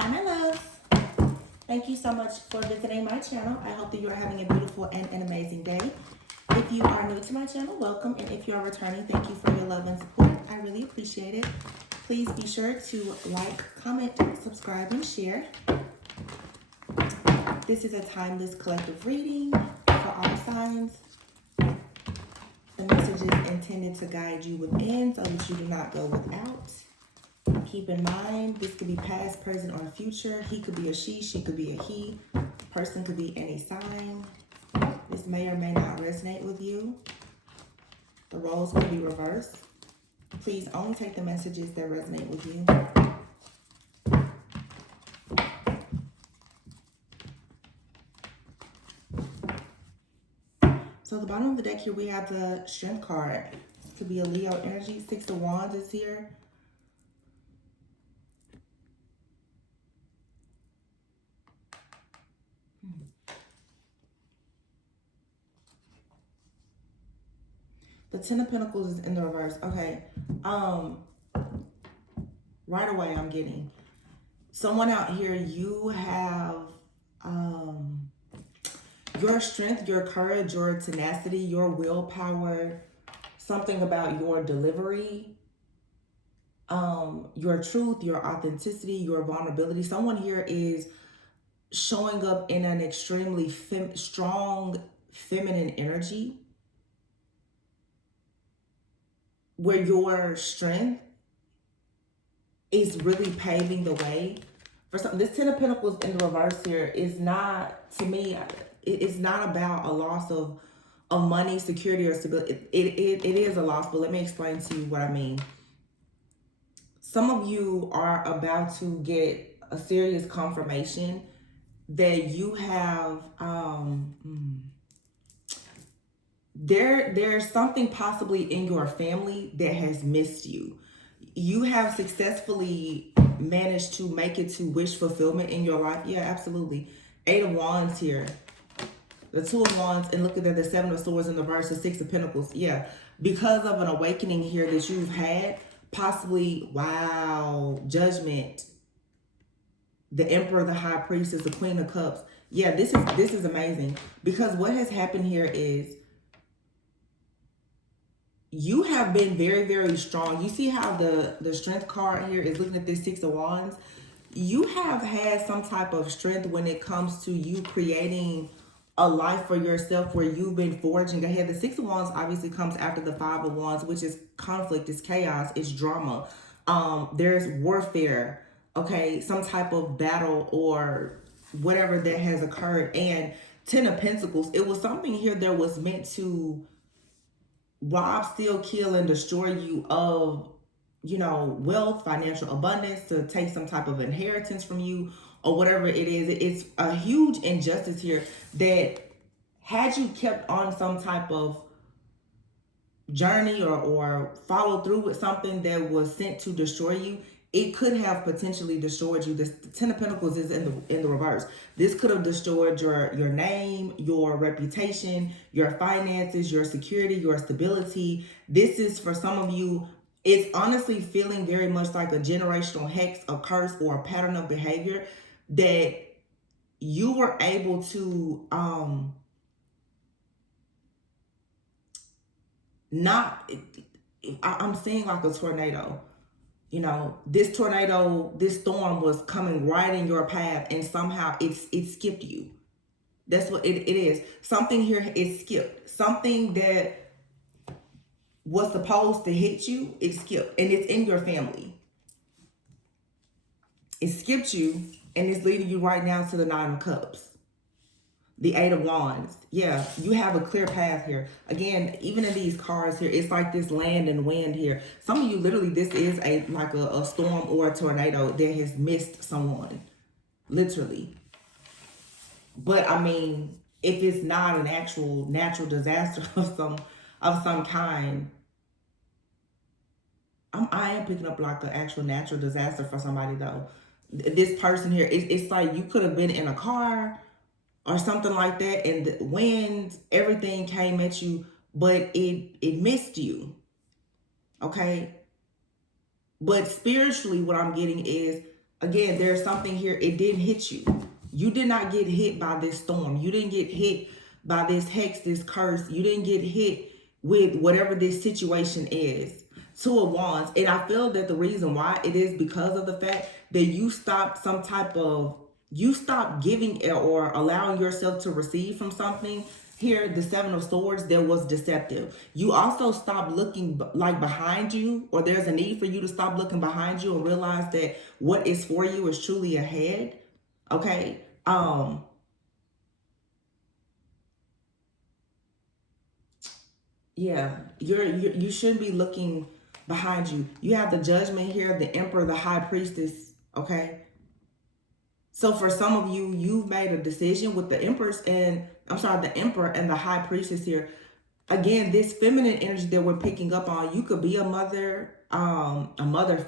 Hi, my loves. Thank you so much for visiting my channel. I hope that you are having a beautiful and an amazing day. If you are new to my channel, welcome. And if you are returning, thank you for your love and support. I really appreciate it. Please be sure to like, comment, subscribe, and share. This is a timeless collective reading for all signs. The message is intended to guide you within so that you do not go without. Keep in mind, this could be past, present, or future. He could be a she could be a he. Person could be any sign. This may or may not resonate with you. The roles could be reversed. Please only take the messages that resonate with you. So at the bottom of the deck here, we have the Strength card. This could be a Leo energy. 6 of Wands is here. The 10 of Pentacles is in the reverse. Okay. Right away I'm getting someone out here, you have your strength, your courage, your tenacity, your willpower, something about your delivery, your truth, your authenticity, your vulnerability. Someone here is showing up in an extremely strong feminine energy where your strength is really paving the way for something. This 10 of Pentacles in the reverse here is not, to me, it's not about a loss of money, security, or stability. It is a loss, but let me explain to you what I mean. Some of you are about to get a serious confirmation that you have, there's something possibly in your family that has missed you. You have successfully managed to make it to wish fulfillment in your life. Yeah, absolutely. 8 of Wands here. The 2 of Wands, and look at that, the 7 of Swords in the reverse, the 6 of Pentacles. Yeah, because of an awakening here that you've had, possibly, wow, Judgment, the Emperor, the High Priestess, the Queen of Cups. Yeah, this is amazing, because what has happened here is you have been very, very strong. You see how the Strength card here is looking at this 6 of Wands? You have had some type of strength when it comes to you creating a life for yourself where you've been forging ahead. The 6 of Wands obviously comes after the 5 of Wands, which is conflict, it's chaos, it's drama. There's warfare, okay? Some type of battle or whatever that has occurred. And 10 of Pentacles, it was something here that was meant to rob, steal, kill, and destroy you of, wealth, financial abundance, to take some type of inheritance from you or whatever it is. It's a huge injustice here that had you kept on some type of journey or follow through with something that was sent to destroy you, it could have potentially destroyed you. This 10 of Pentacles is in the reverse. This could have destroyed your name, your reputation, your finances, your security, your stability. This is, for some of you, it's honestly feeling very much like a generational hex, a curse, or a pattern of behavior that you were able to I'm seeing like a tornado. This tornado, this storm was coming right in your path, and somehow it skipped you. That's what it is. Something here is skipped. Something that was supposed to hit you, it skipped, and it's in your family. It skipped you, and it's leading you right now to the 9 of Cups. The 8 of Wands. Yeah, you have a clear path here. Again, even in these cards here, it's like this land and wind here. Some of you, literally, this is like a storm or a tornado that has missed someone. Literally. But, I mean, if it's not an actual natural disaster of some kind, I am picking up like an actual natural disaster for somebody, though. This person here, it's like you could have been in a car or something like that, and the wind, everything came at you, but it missed you, okay? But spiritually, what I'm getting is Again, there's something here. It didn't hit you. You did not get hit by this storm. You didn't get hit by this hex, this curse. You didn't get hit with whatever this situation is. Two of Wands. And I feel that the reason why it is because of the fact that you stopped you stopped giving or allowing yourself to receive from something. Here, the Seven of Swords, that was deceptive. You also stop looking like behind you, or there's a need for you to stop looking behind you and realize that what is for you is truly ahead. Okay. Yeah, you shouldn't be looking behind you. You have the Judgment here, the Emperor, the High Priestess. Okay. So for some of you, you've made a decision with the Empress and the Emperor and the High Priestess here. Again, this feminine energy that we're picking up on, you could be a mother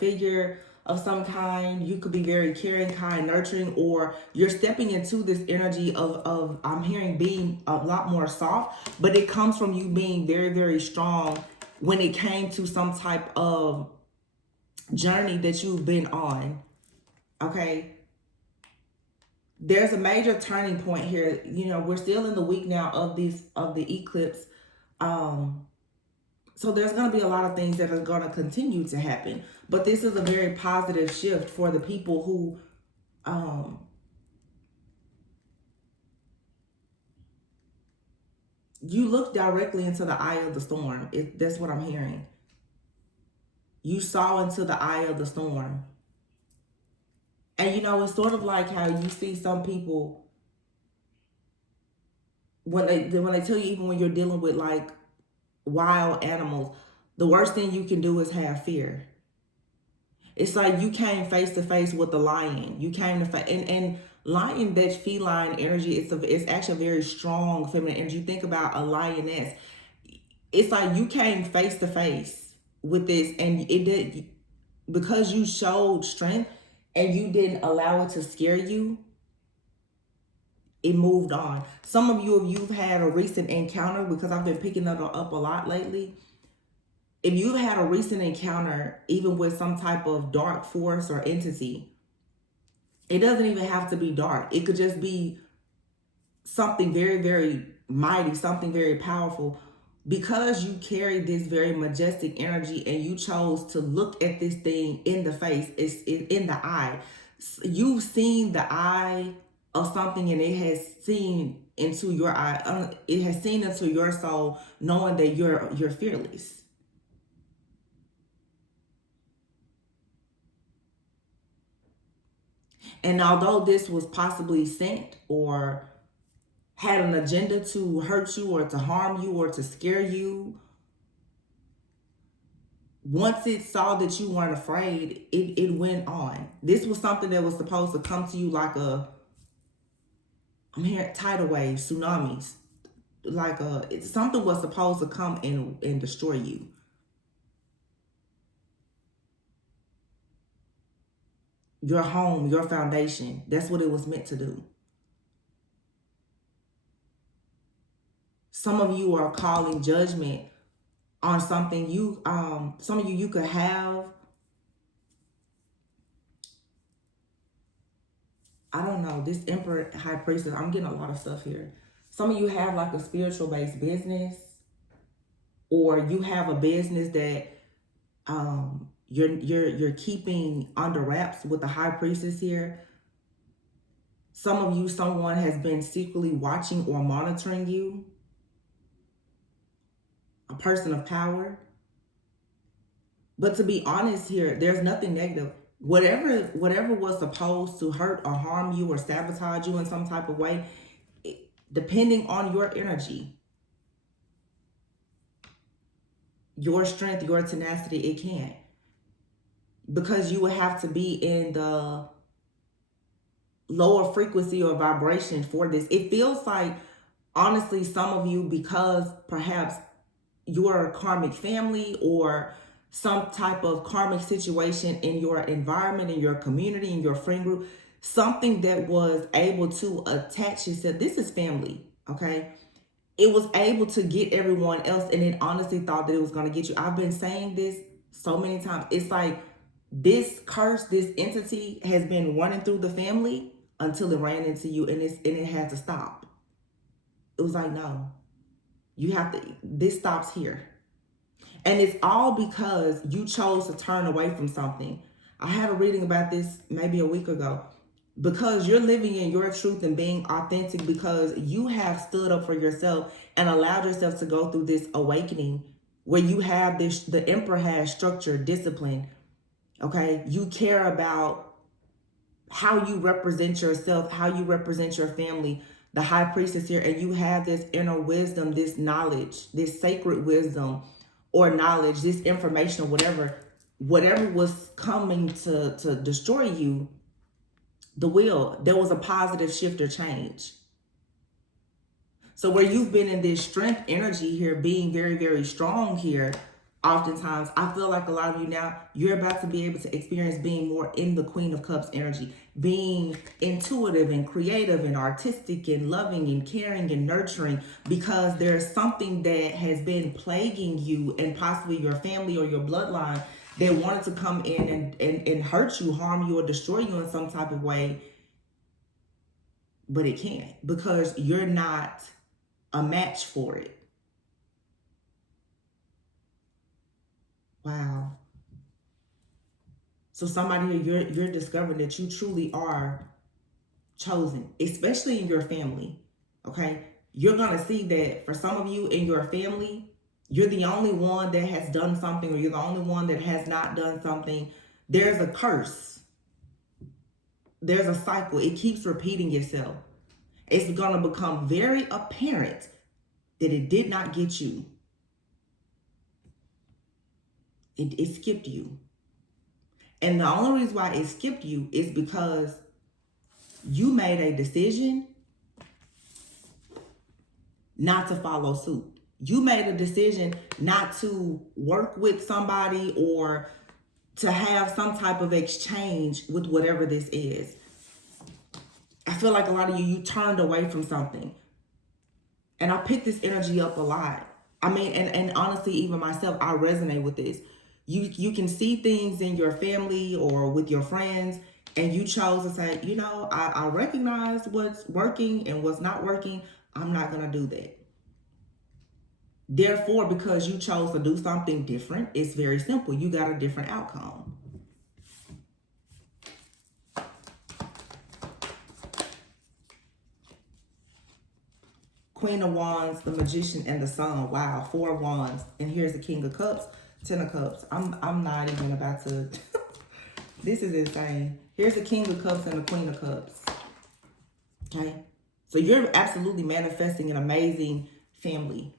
figure of some kind. You could be very caring, kind, nurturing, or you're stepping into this energy of I'm hearing being a lot more soft, but it comes from you being very, very strong when it came to some type of journey that you've been on. Okay. There's a major turning point here. You know, we're still in the week now of the eclipse. So there's going to be a lot of things that are going to continue to happen. But this is a very positive shift for the people who you look directly into the eye of the storm. That's what I'm hearing. You saw into the eye of the storm. And you know, it's sort of like how you see some people when they tell you, even when you're dealing with like wild animals, the worst thing you can do is have fear. It's like you came face to face with the lion. You came to face, and lion, that feline energy, it's actually a very strong feminine energy. You think about a lioness. It's like you came face to face with this, and it did, because you showed strength and you didn't allow it to scare you. It moved on. Some of you, if you've had a recent encounter, because I've been picking that up a lot lately, if you've had a recent encounter, even with some type of dark force or entity, it doesn't even have to be dark. It could just be something very, very mighty, something very powerful. Because you carry this very majestic energy and you chose to look at this thing in the face, it's in the eye. You've seen the eye of something and it has seen into your eye. It has seen into your soul, knowing that you're fearless. And although this was possibly sent or had an agenda to hurt you or to harm you or to scare you, once it saw that you weren't afraid, it went on. This was something that was supposed to come to you like I'm hearing tidal waves, tsunamis. Something was supposed to come and destroy you. Your home, your foundation. That's what it was meant to do. Some of you are calling judgment on something some of you could have, I don't know, this Emperor, High Priestess, I'm getting a lot of stuff here. Some of you have like a spiritual based business, or you have a business that you're keeping under wraps with the High Priestess here. Some of you, someone has been secretly watching or monitoring you. A person of power. But to be honest here, there's nothing negative. Whatever was supposed to hurt or harm you or sabotage you in some type of way, depending on your energy, your strength, your tenacity, it can't. Because you would have to be in the lower frequency or vibration for this. It feels like, honestly, some of you, because perhaps your karmic family or some type of karmic situation in your environment, in your community, in your friend group, something that was able to attach itself. This is family, okay? It was able to get everyone else, and it honestly thought that it was going to get you. I've been saying this so many times. It's like This curse, this entity has been running through the family until it ran into you, and it had to stop. It was like, no, you have to, this stops here. And it's all because you chose to turn away from something. I had a reading about this maybe a week ago. Because you're living in your truth and being authentic, because you have stood up for yourself and allowed yourself to go through this awakening where you have this, the emperor has structure, discipline. Okay. You care about how you represent yourself, how you represent your family. The high priestess here, and you have this inner wisdom, this knowledge, this sacred wisdom or knowledge, this information, or whatever was coming to destroy you, there was a positive shift or change. So where you've been in this strength energy here, being very, very strong here, oftentimes, I feel like a lot of you now, you're about to be able to experience being more in the Queen of Cups energy, being intuitive and creative and artistic and loving and caring and nurturing, because there's something that has been plaguing you and possibly your family or your bloodline that wanted to come in and hurt you, harm you, or destroy you in some type of way. But it can't, because you're not a match for it. Wow. So somebody here, you're discovering that you truly are chosen, especially in your family. Okay. You're going to see that for some of you in your family, you're the only one that has done something, or you're the only one that has not done something. There's a curse. There's a cycle. It keeps repeating itself. It's going to become very apparent that it did not get you. It skipped you. And the only reason why it skipped you is because you made a decision not to follow suit. You made a decision not to work with somebody or to have some type of exchange with whatever this is. I feel like a lot of you turned away from something. And I pick this energy up a lot. I mean, and honestly, even myself, I resonate with this. You can see things in your family or with your friends, and you chose to say, I recognize what's working and what's not working. I'm not going to do that. Therefore, because you chose to do something different, it's very simple. You got a different outcome. Queen of Wands, the Magician, and the Sun. Wow, 4 of Wands. And here's the King of Cups, 10 of Cups. I'm not even about to... This is insane. Here's the King of Cups and the Queen of Cups. Okay? So you're absolutely manifesting an amazing family.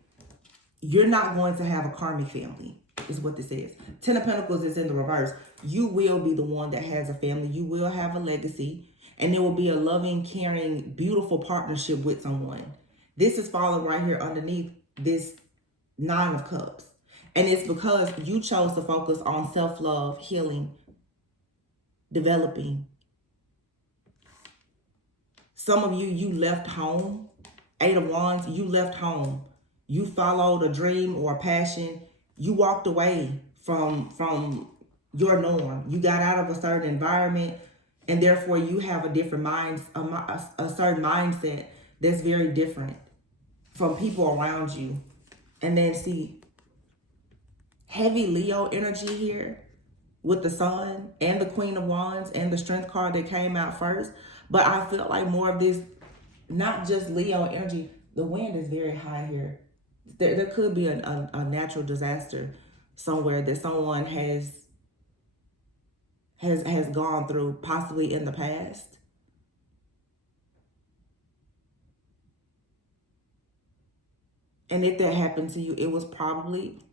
You're not going to have a karmic family, is what this is. 10 of Pentacles is in the reverse. You will be the one that has a family. You will have a legacy. And there will be a loving, caring, beautiful partnership with someone. This is falling right here underneath this 9 of Cups. And it's because you chose to focus on self-love, healing, developing. Some of you left home. 8 of Wands, you left home. You followed a dream or a passion. You walked away from your norm. You got out of a certain environment, and therefore you have a different a certain mindset that's very different from people around you. And then see, heavy Leo energy here with the Sun and the Queen of Wands and the Strength card that came out first. But I feel like more of this, not just Leo energy. The wind is very high here. There could be a natural disaster somewhere that someone has gone through, possibly in the past. And if that happened to you, it was probably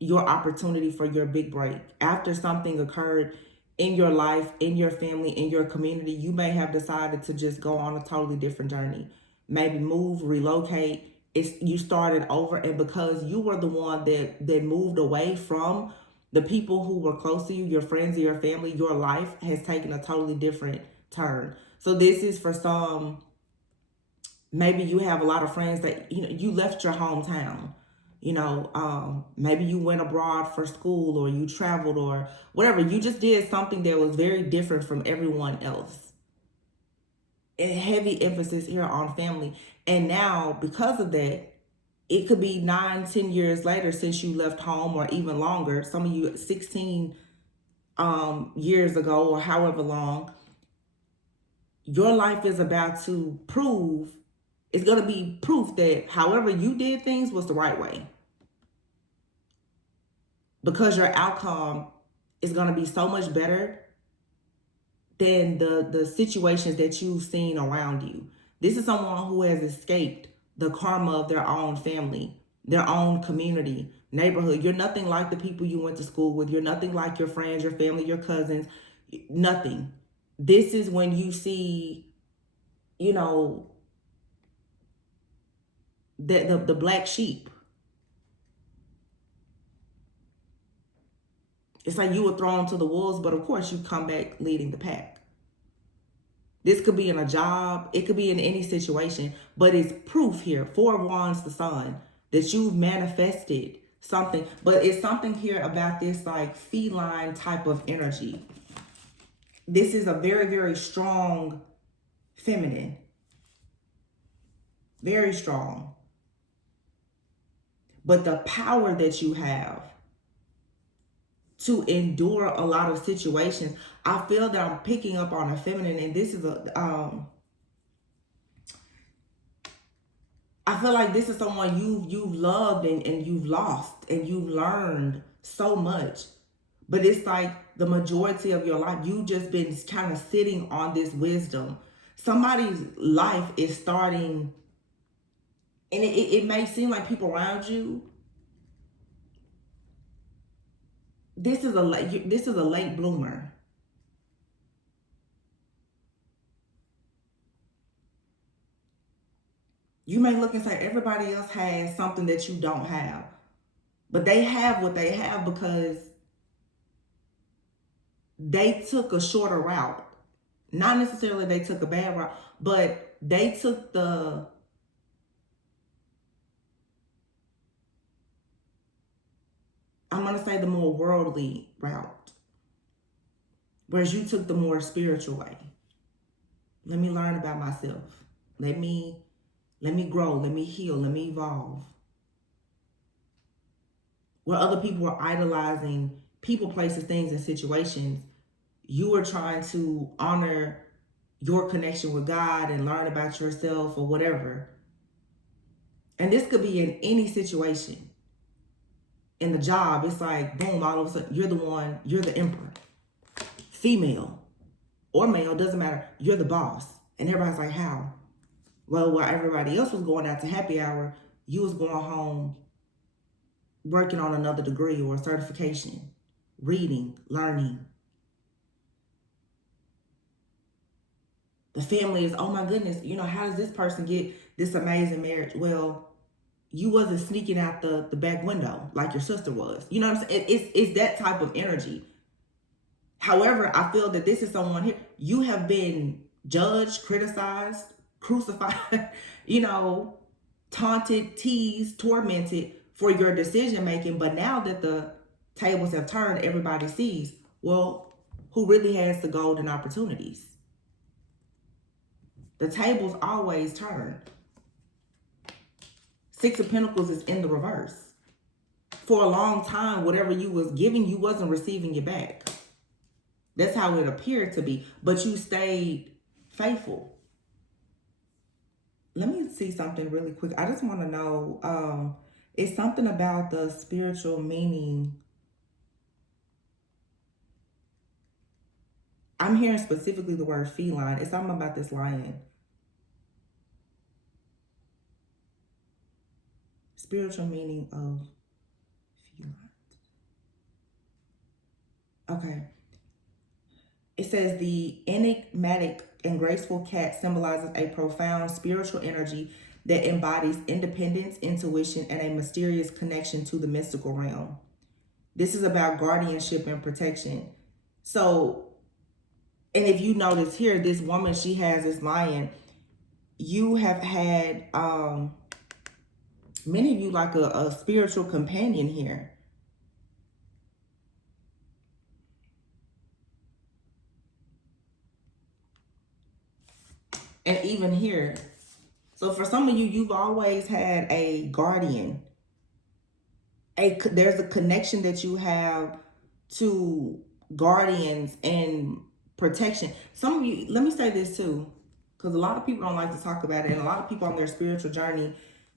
your opportunity for your big break. After something occurred in your life, in your family, in your community, you may have decided to just go on a totally different journey. Maybe move, relocate. You started over, and because you were the one that moved away from the people who were close to you, your friends or your family, your life has taken a totally different turn. So this is for some, maybe you have a lot of friends that, you left your hometown. Maybe you went abroad for school, or you traveled, or whatever. You just did something that was very different from everyone else. And heavy emphasis here on family. And now, because of that, it could be 9, 10 years later since you left home, or even longer. Some of you 16 years ago, or however long. Your life is about to prove, it's going to be proof that however you did things was the right way. Because your outcome is going to be so much better than the situations that you've seen around you. This is someone who has escaped the karma of their own family, their own community, neighborhood. You're nothing like the people you went to school with. You're nothing like your friends, your family, your cousins, nothing. This is when you see, the black sheep. It's like you were thrown to the wolves, but of course you come back leading the pack. This could be in a job. It could be in any situation, but it's proof here. 4 of Wands, the Sun, that you've manifested something. But it's something here about this like feline type of energy. This is a very, very strong feminine. Very strong. But the power that you have to endure a lot of situations, I feel that I'm picking up on a feminine, and this is I feel like this is someone you've loved and you've lost, and you've learned so much. But it's like the majority of your life, you've just been kind of sitting on this wisdom. Somebody's life is starting, and it may seem like people around you, this is a late bloomer. You may look and say everybody else has something that you don't have. But they have what they have because they took a shorter route. Not necessarily they took a bad route, but they took I'm going to say the more worldly route. Whereas you took the more spiritual way. Let me learn about myself. Let me grow. Let me heal. Let me evolve. Where other people were idolizing people, places, things, and situations, you were trying to honor your connection with God and learn about yourself or whatever. And this could be in any situation. In the job, it's like, boom, all of a sudden, you're the one, you're the emperor. Female or male, doesn't matter. You're the boss. And everybody's like, how? Well, while everybody else was going out to happy hour, you was going home working on another degree or a certification, reading, learning. The family is, oh my goodness, how does this person get this amazing marriage? Well, you wasn't sneaking out the back window like your sister was. You know what I'm saying? It's that type of energy. However, I feel that this is someone here. You have been judged, criticized, crucified, taunted, teased, tormented for your decision making. But now that the tables have turned, everybody sees, well, who really has the golden opportunities? The tables always turn. 6 of Pentacles is in the reverse. For a long time, whatever you was giving, you wasn't receiving it back. That's how it appeared to be. But you stayed faithful. Let me see something really quick. I just want to know, it's something about the spiritual meaning. I'm hearing specifically the word feline. It's something about this lion. Spiritual meaning of feline. Okay. It says the enigmatic and graceful cat symbolizes a profound spiritual energy that embodies independence, intuition, and a mysterious connection to the mystical realm. This is about guardianship and protection. So, and if you notice here, this woman, she has this lion. You have had Many of you like a spiritual companion here. And even here. So for some of you, you've always had a guardian. There's a connection that you have to guardians and protection. Some of you, let me say this too, because a lot of people don't like to talk about it, and a lot of people on their spiritual journey,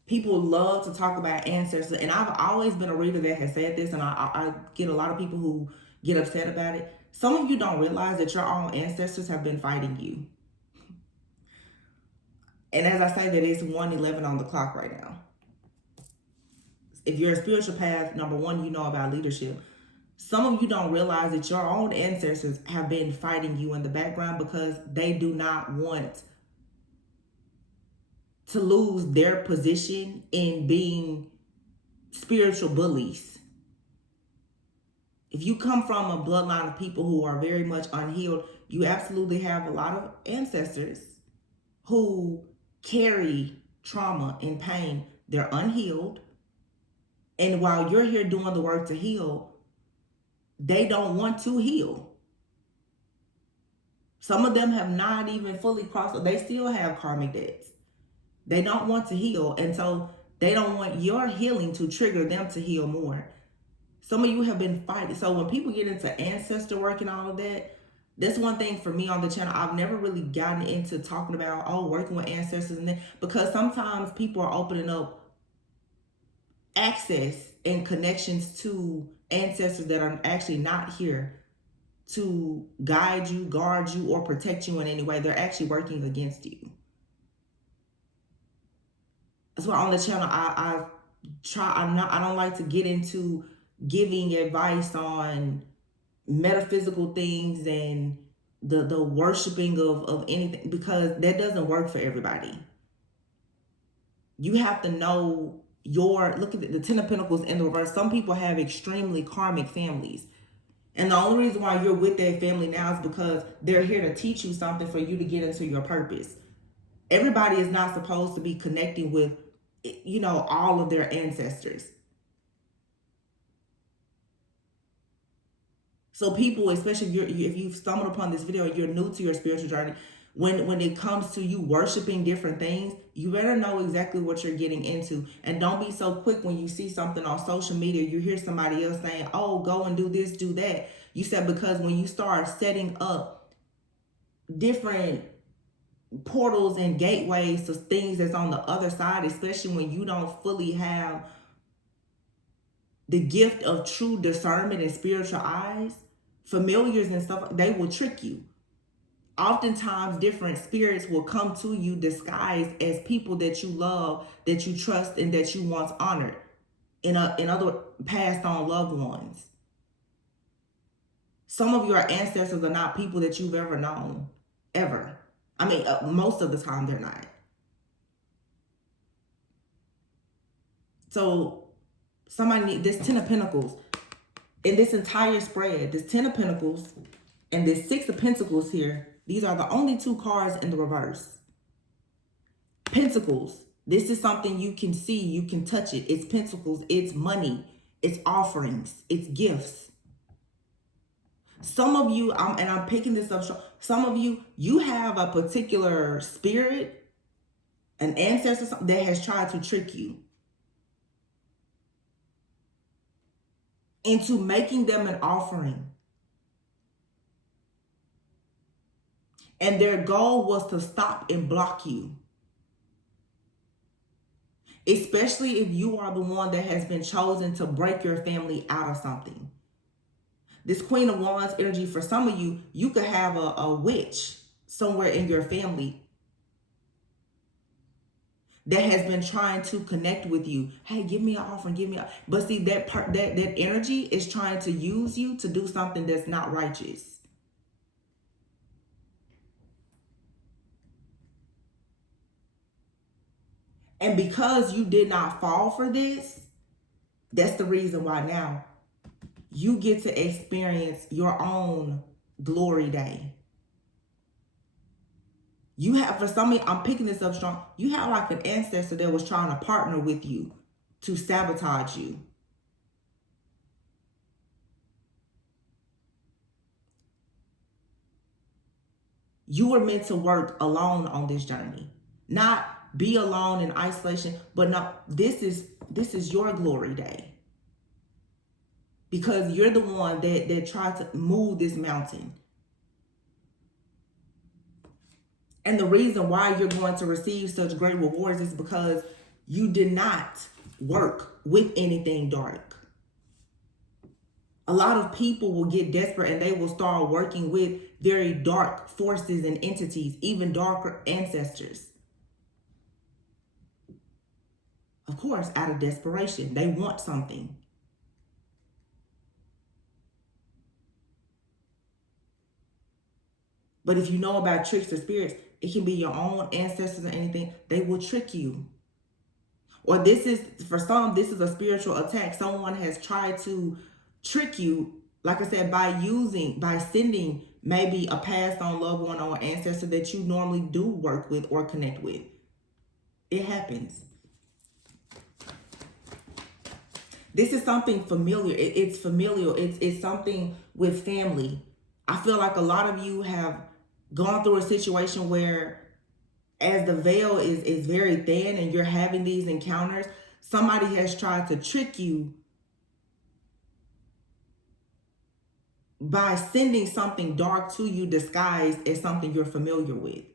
people love to talk about ancestors. And I've always been a reader that has said this, and I get a lot of people who get upset about it. Some of you don't realize that your own ancestors have been fighting you. And as I say that, it's 1:11 on the clock right now. If you're a spiritual path, number one, you know about leadership. Some of you don't realize that your own ancestors have been fighting you in the background because they do not want to lose their position in being spiritual bullies. If you come from a bloodline of people who are very much unhealed, you absolutely have a lot of ancestors who carry trauma and pain. They're unhealed. And while you're here doing the work to heal, they don't want to heal. Some of them have not even fully crossed. They still have karmic debts. They don't want to heal. And so they don't want your healing to trigger them to heal more. Some of you have been fighting. So when people get into ancestor work and all of that, that's one thing for me on the channel. I've never really gotten into talking about, working with ancestors and that, because sometimes people are opening up access and connections to ancestors that are actually not here to guide you, guard you, or protect you in any way. They're actually working against you. That's why on the channel I don't like to get into giving advice on metaphysical things and the worshiping of anything, because that doesn't work for everybody. You have to know look at the Ten of Pentacles in the reverse. Some people have extremely karmic families. And the only reason why you're with that family now is because they're here to teach you something for you to get into your purpose. Everybody is not supposed to be connecting with, all of their ancestors. So people, especially if you've stumbled upon this video, you're new to your spiritual journey, when it comes to you worshiping different things, you better know exactly what you're getting into. And don't be so quick when you see something on social media, you hear somebody else saying, oh, go and do this, do that. You said, because when you start setting up different portals and gateways to things that's on the other side, especially when you don't fully have the gift of true discernment and spiritual eyes, familiars and stuff, they will trick you. Oftentimes different spirits will come to you disguised as people that you love, that you trust, and that you once honored in other passed on loved ones. Some of your ancestors are not people that you've ever known, ever. I mean, most of the time they're not. So somebody need this Ten of Pentacles in this entire spread, this Ten of Pentacles and this Six of Pentacles here. These are the only two cards in the reverse. Pentacles. This is something you can see, you can touch it. It's pentacles, it's money, it's offerings, it's gifts. Some of you, I'm picking this up short. Some of you, you have a particular spirit, an ancestor that has tried to trick you into making them an offering. And their goal was to stop and block you. Especially if you are the one that has been chosen to break your family out of something. This Queen of Wands energy, for some of you, you could have a witch somewhere in your family that has been trying to connect with you. Hey, give me an offering, give me a... But see, that energy is trying to use you to do something that's not righteous. And because you did not fall for this, that's the reason why now you get to experience your own glory day. You have, for some of you, I'm picking this up strong, you have like an ancestor that was trying to partner with you to sabotage you. You were meant to work alone on this journey, not be alone in isolation. But no, this is your glory day, because you're the one that tried to move this mountain. And the reason why you're going to receive such great rewards is because you did not work with anything dark. A lot of people will get desperate and they will start working with very dark forces and entities, even darker ancestors. Of course, out of desperation, they want something. But if you know about tricks or spirits, it can be your own ancestors or anything. They will trick you. Or this is, for some, this is a spiritual attack. Someone has tried to trick you, like I said, by sending maybe a passed on loved one or ancestor that you normally do work with or connect with. It happens. This is something familiar. It's familial. It's something with family. I feel like a lot of you have gone through a situation where, as the veil is very thin and you're having these encounters, somebody has tried to trick you by sending something dark to you disguised as something you're familiar with.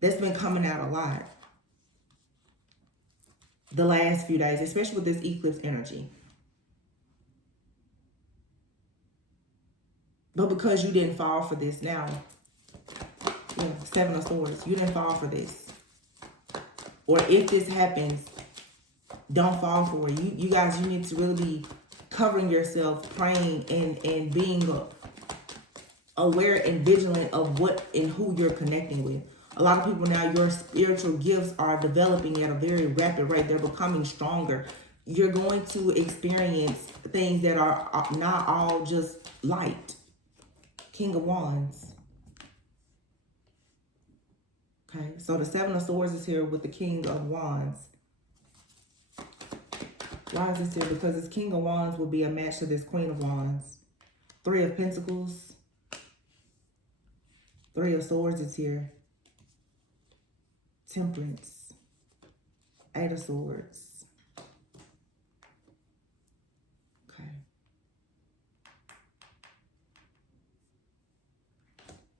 That's been coming out a lot the last few days, especially with this eclipse energy. But because you didn't fall for this now, yeah, Seven of Swords, you didn't fall for this. Or if this happens, don't fall for it. You guys, you need to really be covering yourself, praying, and being aware and vigilant of what and who you're connecting with. A lot of people now, your spiritual gifts are developing at a very rapid rate. They're becoming stronger. You're going to experience things that are not all just light. King of Wands. Okay, so the Seven of Swords is here with the King of Wands. Why is this here? Because this King of Wands will be a match to this Queen of Wands. Three of Pentacles. Three of Swords is here. Temperance. Eight of Swords. Okay.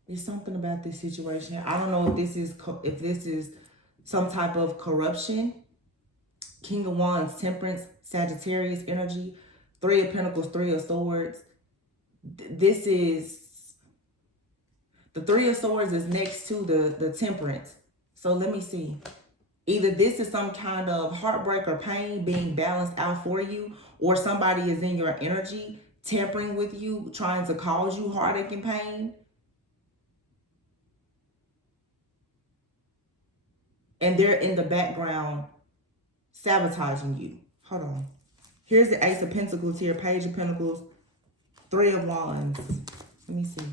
There's something about this situation. I don't know if this is some type of corruption. King of Wands, Temperance, Sagittarius energy. Three of Pentacles, Three of Swords. This is, the Three of Swords is next to the Temperance. So let me see. Either this is some kind of heartbreak or pain being balanced out for you, or somebody is in your energy tampering with you, trying to cause you heartache and pain. And they're in the background sabotaging you. Hold on. Here's the Ace of Pentacles here, Page of Pentacles, Three of Wands. Let me see.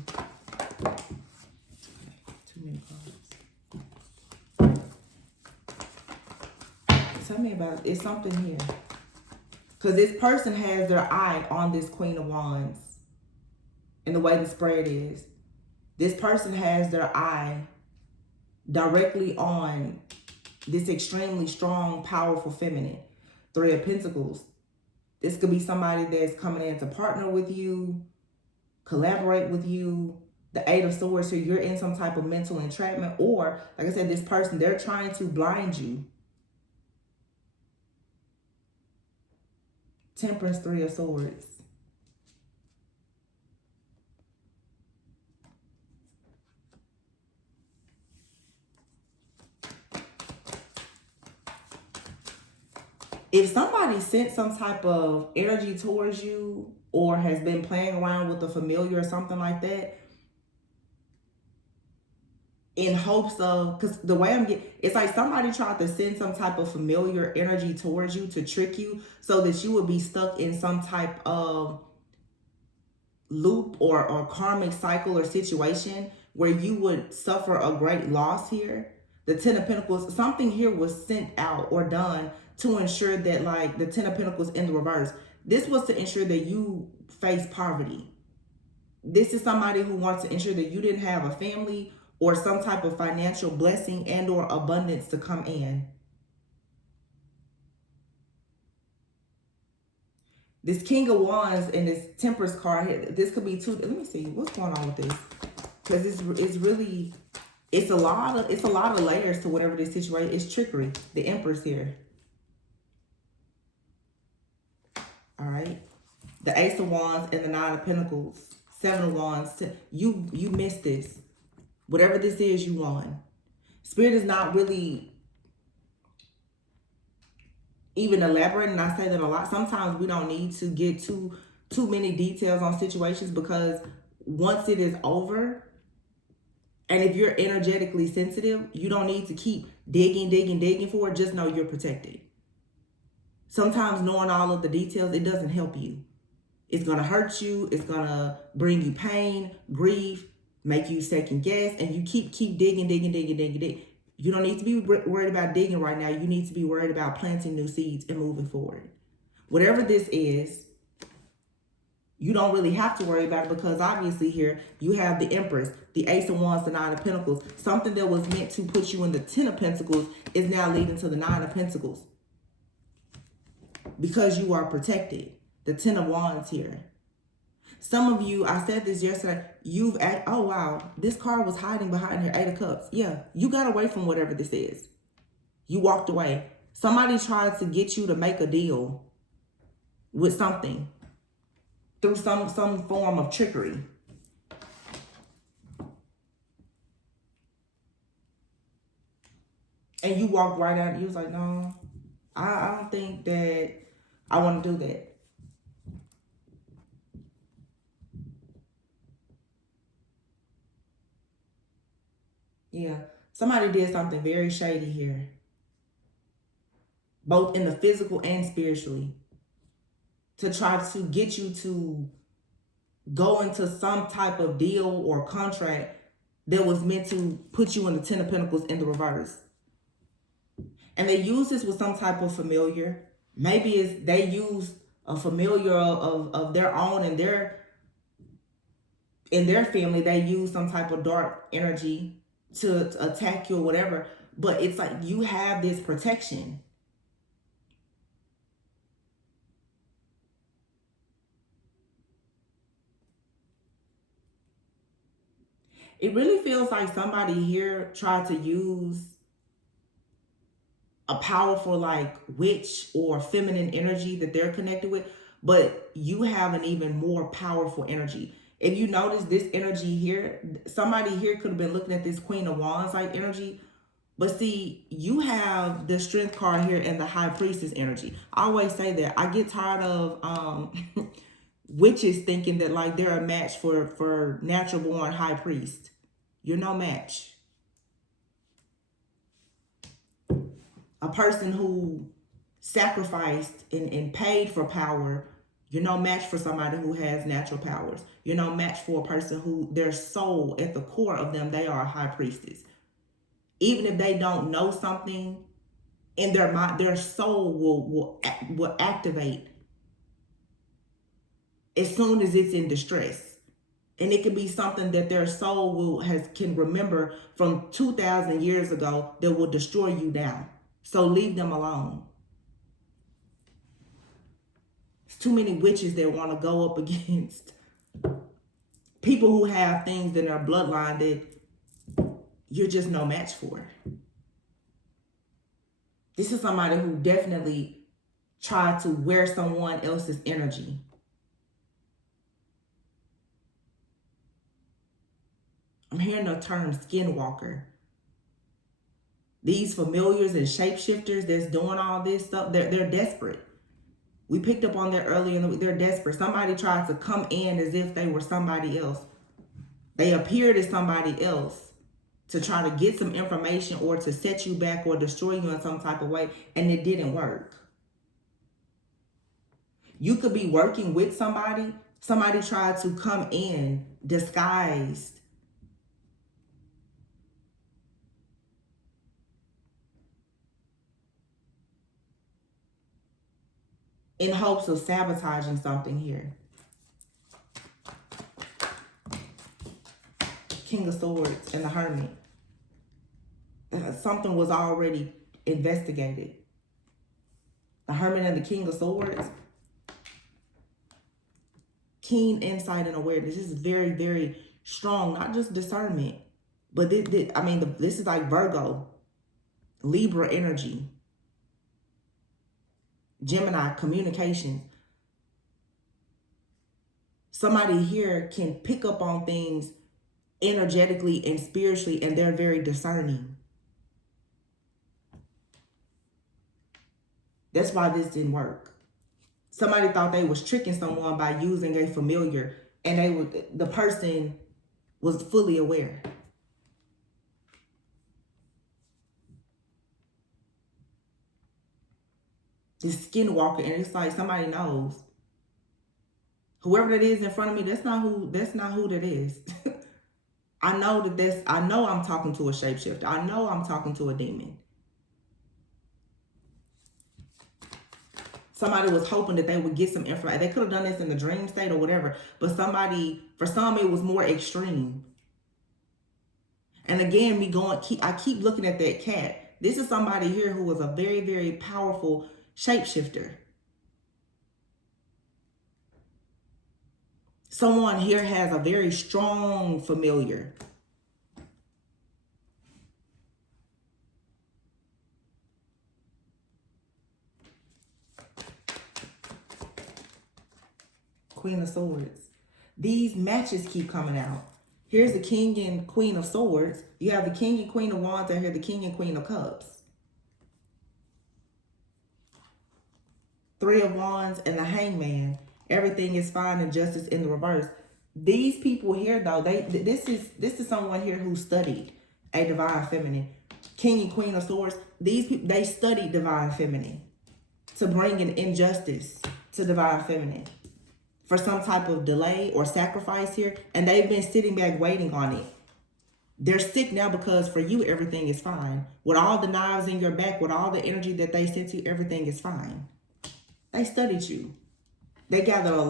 Too many cards. Tell me about it. It's something here. Because this person has their eye on this Queen of Wands. And the way the spread is. This person has their eye directly on this extremely strong, powerful feminine. Three of Pentacles. This could be somebody that's coming in to partner with you, collaborate with you. The Eight of Swords here, you're in some type of mental entrapment. Or, like I said, this person, they're trying to blind you. Temperance, Three of Swords. If somebody sent some type of energy towards you or has been playing around with a familiar or something like that, in hopes of, because the way I'm getting, it's like somebody tried to send some type of familiar energy towards you to trick you so that you would be stuck in some type of loop or karmic cycle or situation where you would suffer a great loss here. The Ten of Pentacles, something here was sent out or done to ensure that, like, the Ten of Pentacles in the reverse, this was to ensure that you face poverty. This is somebody who wants to ensure that you didn't have a family or some type of financial blessing and or abundance to come in. This King of Wands and this Temperance card here, this could be two. Let me see what's going on with this, because it's really, it's a lot of layers to whatever this situation. It's trickery. The Empress here. All right, the Ace of Wands and the Nine of Pentacles, Seven of Wands. You missed this. Whatever this is, you won. Spirit is not really even elaborating. I say that a lot. Sometimes we don't need to get too many details on situations, because once it is over, and if you're energetically sensitive, you don't need to keep digging for it. Just know you're protected. Sometimes knowing all of the details, it doesn't help you. It's going to hurt you. It's going to bring you pain, grief, make you second guess, and you keep digging. You don't need to be worried about digging right now. You need to be worried about planting new seeds and moving forward. Whatever this is, you don't really have to worry about it, because obviously here you have the Empress, the Ace of Wands, the Nine of Pentacles. Something that was meant to put you in the Ten of Pentacles is now leading to the Nine of Pentacles, because you are protected. The Ten of Wands here. Some of you, I said this yesterday, oh wow, this card was hiding behind your Eight of Cups. Yeah, you got away from whatever this is. You walked away. Somebody tried to get you to make a deal with something through some form of trickery. And you walked right out. You was like, no, I don't think that I want to do that. Yeah, somebody did something very shady here, both in the physical and spiritually, to try to get you to go into some type of deal or contract that was meant to put you in the Ten of Pentacles in the reverse. And they use this with some type of familiar. Maybe it's they use a familiar of their own, and in their family, they use some type of dark energy to attack you or whatever. But it's like you have this protection. It really feels like somebody here tried to use a powerful, like, witch or feminine energy that they're connected with, but you have an even more powerful energy. If you notice this energy here, somebody here could have been looking at this Queen of Wands like energy, but see, you have the Strength card here and the High Priestess energy. I always say that I get tired of witches thinking that, like, they're a match for natural born High Priest. You're no match. A person who sacrificed and paid for power, you're no match for somebody who has natural powers. You're no match for a person who their soul, at the core of them, they are a High Priestess. Even if they don't know something in their mind, their soul will activate as soon as it's in distress. And it could be something that their soul can remember from 2,000 years ago that will destroy you now. So leave them alone. There's too many witches that want to go up against people who have things in their bloodline that you're just no match for. This is somebody who definitely tried to wear someone else's energy. I'm hearing the term skinwalker. These familiars and shapeshifters that's doing all this stuff, they're desperate. We picked up on that earlier. They're desperate. Somebody tried to come in as if they were somebody else. They appeared as somebody else to try to get some information or to set you back or destroy you in some type of way, and it didn't work. You could be working with somebody. Somebody tried to come in disguised. in hopes of sabotaging something here. King of Swords and the Hermit. Something was already investigated. The Hermit and the King of Swords. Keen insight and awareness. This is very, very strong. Not just discernment, but this is like Virgo, Libra energy, Gemini, communications. Somebody here can pick up on things energetically and spiritually, and they're very discerning. That's why this didn't work. Somebody thought they was tricking someone by using a familiar, and the person was fully aware. This skinwalker, and it's like somebody knows. Whoever that is in front of me, that's not who that is. I know I'm talking to a shapeshifter. I know I'm talking to a demon. Somebody was hoping that they would get some information. They could have done this in the dream state or whatever, but for some, it was more extreme. And again, I keep looking at that cat. This is somebody here who was a very, very powerful shapeshifter. Someone here has a very strong familiar. Queen of Swords. These matches keep coming out. Here's the King and Queen of Swords. You have the King and Queen of Wands, and here the King and Queen of Cups. Three of Wands and the Hangman. Everything is fine and justice in the reverse. These people here, though, this is someone here who studied a divine feminine. King and Queen of Swords. These people, they studied divine feminine to bring an injustice to divine feminine for some type of delay or sacrifice here, and they've been sitting back waiting on it. They're sick now because for you, everything is fine. With all the knives in your back, with all the energy that they sent you, everything is fine. They studied you. They gathered a lot